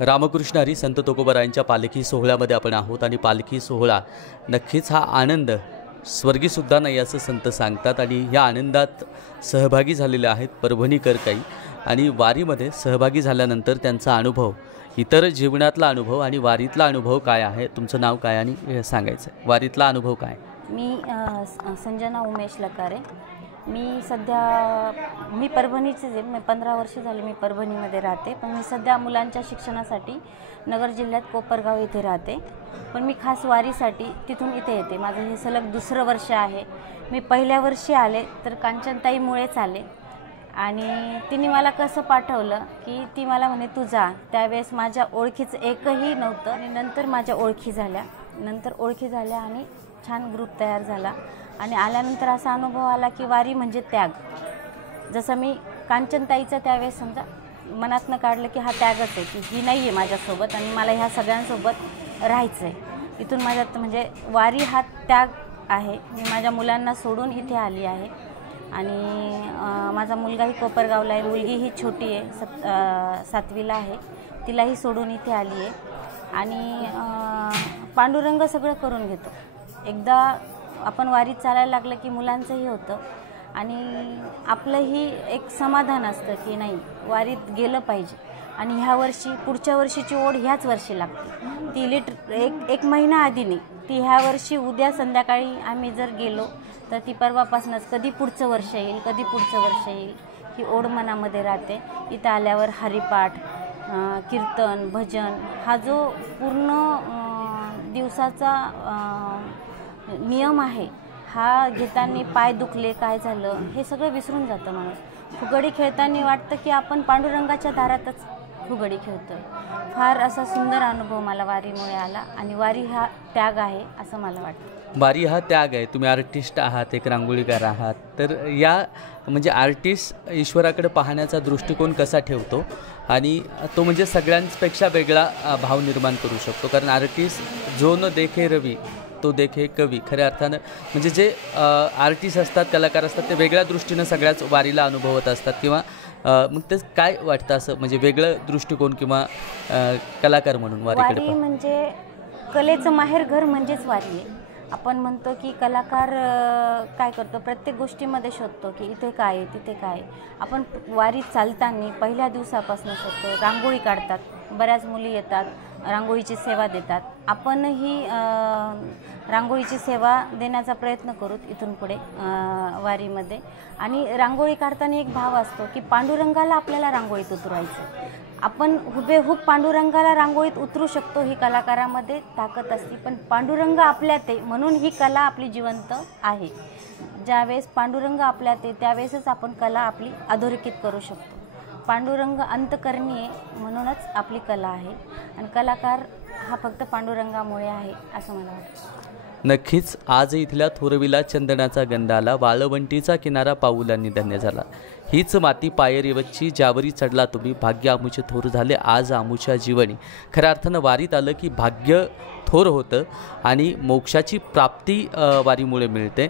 रामकृष्ण हरी संत तुकोबारायांच्या पालखी सोहळ्यामध्ये आपण आहोत आणि पालखी सोहळा नक्कीच हा आनंद स्वर्गीसुद्धा नाही असं संत सांगतात आणि या आनंदात सहभागी झालेले आहेत परभणीकर काही आणि वारीमध्ये सहभागी झाल्यानंतर त्यांचा अनुभव इतर जीवनातला अनुभव आणि वारीतला अनुभव काय आहे तुमचं नाव काय आणि हे सांगायचं आहे वारीतला अनुभव काय मी संजना उमेश लकारे मी परभणीचे आहे. मी 15 वर्ष झाले मी परभणीमध्ये राहते पण मी सध्या मुलांच्या शिक्षणासाठी नगर जिल्ह्यात कोपरगाव येथे राहते पण मी खास वारीसाठी तिथून इथे येते. माझं हे सलग दुसरं वर्ष आहे. मी पहिल्या वर्षी आले तर कांचनताईमुळेच आले आणि तिने मला कसं पाठवलं की ती मला म्हणे तू जा. त्यावेळेस माझ्या ओळखीचं एकही नव्हतं आणि नंतर माझ्या ओळखी झाल्या आणि छान ग्रुप तयार झाला आणि आल्यानंतर असा अनुभव आला की वारी म्हणजे त्याग. जसं मी कांचनताईचं त्यावेळेस समजा मनातनं काढलं की हा त्यागच आहे की ही नाही आहे माझ्यासोबत आणि मला ह्या सगळ्यांसोबत राहायचं आहे. इथून माझ्यात म्हणजे वारी हा त्याग आहे. मी माझ्या मुलांना सोडून इथे आली आहे आणि माझा मुलगाही कोपरगावला आहे. मुलगीही छोटी आहे 7वीला आहे. तिलाही सोडून इथे आली आहे आणि पांडुरंग सगळं करून घेतो. एकदा आपण वारीत चालायला लागलं की मुलांचंही होतं आणि आपलंही एक समाधान असतं की नाही वारीत गेलं पाहिजे आणि ह्या वर्षी पुढच्या वर्षीची ओढ ह्याच वर्षी लागते. ती एक महिना आधी नाही ती ह्या वर्षी उद्या संध्याकाळी आम्ही जर गेलो तर ती परवापासूनच कधी पुढचं वर्ष येईल ही ओढ मनामध्ये राहते. इथं आल्यावर हरिपाठ कीर्तन भजन हा जो पूर्ण दिवसाचा नियम आहे हा घेताना पाय दुखले काय झालं हे सगळं विसरून जातं माणूस. फुगडी खेळताना वाटतं की आपण पांडुरंगाच्या दारातच फुगडी खेळतोय. फार असा सुंदर अनुभव मला वारीमुळे आला आणि वारी हा त्याग आहे असं मला वाटतं. वारी हा त्याग आहे. तुम्ही आर्टिस्ट आहात एक रांगोळीकार आहात तर या म्हणजे आर्टिस्ट ईश्वराकडे पाहण्याचा दृष्टिकोन कसा ठेवतो आणि तो म्हणजे सगळ्यांपेक्षा वेगळा भाव निर्माण करू शकतो कारण आर्टिस्ट जो न देखे रवी तो देखे कवी. खऱ्या अर्थानं म्हणजे जे आर्टिस्ट असतात कलाकार असतात ते वेगळ्या दृष्टीनं सगळ्याच वारीला अनुभवत असतात किंवा मग ते काय वाटतं असं म्हणजे वेगळं दृष्टिकोन किंवा कलाकार म्हणून वारीकडे म्हणजे कलेचं माहेरघर म्हणजेच वारी आहे. आपण म्हणतो की कलाकार काय करतो प्रत्येक गोष्टीमध्ये शोधतो की इथे काय आहे तिथे काय आहे. आपण वारीत चालताना पहिल्या दिवसापासून शोधतो. रांगोळी काढतात बऱ्याच मुली येतात रांगोळीची सेवा देतात. आपणही रांगोळीची सेवा देण्याचा प्रयत्न करू इथून पुढे वारीमध्ये. आणि रांगोळी काढताना एक भाव असतो की पांडुरंगाला आपल्याला रांगोळीत उतरवायचं. आपण हुबेहूब पांडुरंगाला रांगोळीत उतरू शकतो ही कलाकारामध्ये ताकद असते पण पांडुरंग आपल्यात आहे म्हणून ही कला आपली जिवंत आहे. ज्यावेळेस पांडुरंग आपल्यात आहे त्यावेळेसच आपण कला आपली अधोरेखित करू शकतो. पांडुरंग अंतकरणी आहे म्हणूनच आपली कला आहे आणि कलाकार हा फक्त पांडुरंगामुळे आहे असं मला वाटतं. नक्कीच आज इथल्या थोरविला चंदनाचा गंध आला वाळवंटीचा किनारा पाऊलांनी धन्य झाला. हीच माती पायरीवरची ज्यावरी चढला तुम्ही भाग्य आमुचे थोर झाले आज आमुच्या जीवनी. खऱ्या अर्थानं वारीत आलं की भाग्य थोर होतं आणि मोक्षाची प्राप्ती वारीमुळे मिळते.